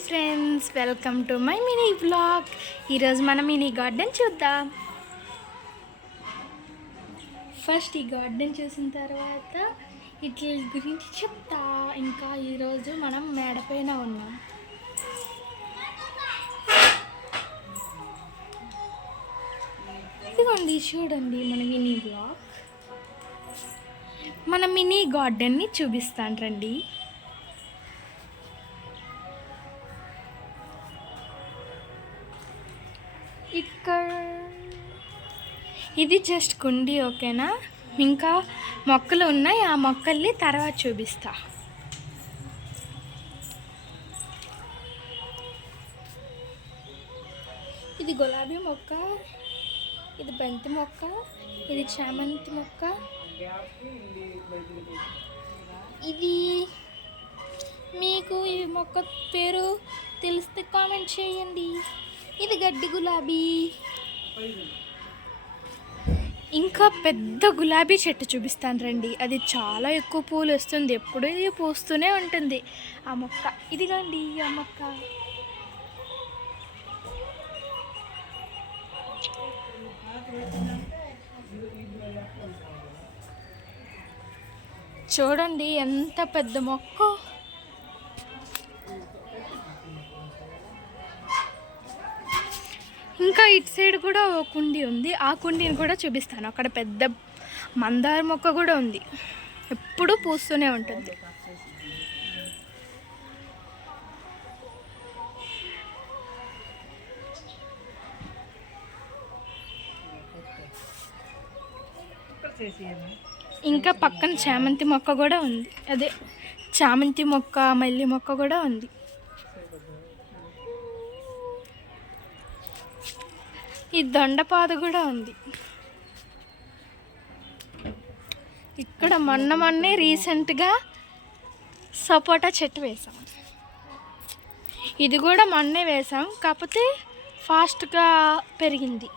Hi friends, welcome to my mini vlog. ఈరోజు మనం mini garden చూద్దాం. ఫస్ట్ ఈ గార్డెన్ చూసిన తర్వాత వీటి గురించి చెప్తా. ఇంకా ఈరోజు మనం మేడపైన ఉన్నాం. ఇదిగోండి, చూడండి మన మినీ వ్లాగ్. మన మినీ గార్డెన్ని చూపిస్తాను రండి. ఇక్కడ ఇది జస్ట్ కుండీ, ఓకేనా? ఇంకా మొక్కలు ఉన్నాయి, ఆ మొక్కల్ని తర్వాత చూపిస్తా. ఇది గులాబీ మొక్క, ఇది బంతి మొక్క, ఇది చామంతి మొక్క, ఇది మీకు ఈ మొక్క పేరు తెలిస్తే కామెంట్ చేయండి. ఇది గడ్డి గులాబీ. ఇంకా పెద్ద గులాబీ చెట్టు చూపిస్తాను రండి. అది చాలా ఎక్కువ పూలు వస్తుంది, ఎప్పుడూ ఇది పూస్తూనే ఉంటుంది ఆ మొక్క. ఇదిగోండి ఆ మొక్క. చూడండి ఎంత పెద్ద మొక్క. ఇంకా ఇటు సైడ్ కూడా ఒక కుండీ ఉంది, ఆ కుండీని కూడా చూపిస్తాను. అక్కడ పెద్ద మందార మొక్క కూడా ఉంది, ఎప్పుడూ పూస్తూనే ఉంటుంది. ఇంకా పక్కన చామంతి మొక్క కూడా ఉంది, అదే చామంతి మొక్క, మల్లి మొక్క కూడా ఉంది. ఈ దొండపాద కూడా ఉంది. ఇక్కడ మొన్నే రీసెంట్గా సపోటా చెట్టు వేసాం. ఇది కూడా మొన్నే వేసాం, కాకపోతే ఫాస్ట్గా పెరిగింది.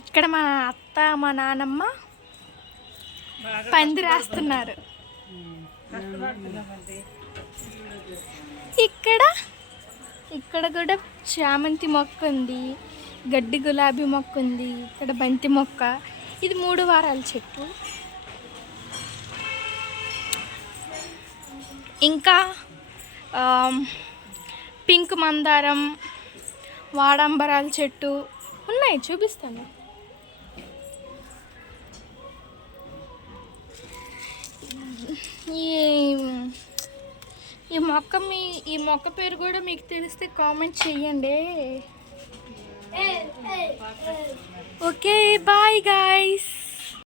ఇక్కడ మా అత్త మా నాన్నమ్మ పంది రాస్తున్నారు. ఇక్కడ కూడా చామంతి మొక్క ఉంది, గడ్డి గులాబీ మొక్క ఉంది, ఇక్కడ బంతి మొక్క. ఇది 3 వారాల చెట్టు. ఇంకా పింక్ మందారం, వాడంబరాల చెట్టు ఉన్నాయి, చూపిస్తాను. ఈ మొక్క పేరు కూడా మీకు తెలిస్తే కామెంట్ చెయ్యండి. Okay, bye guys.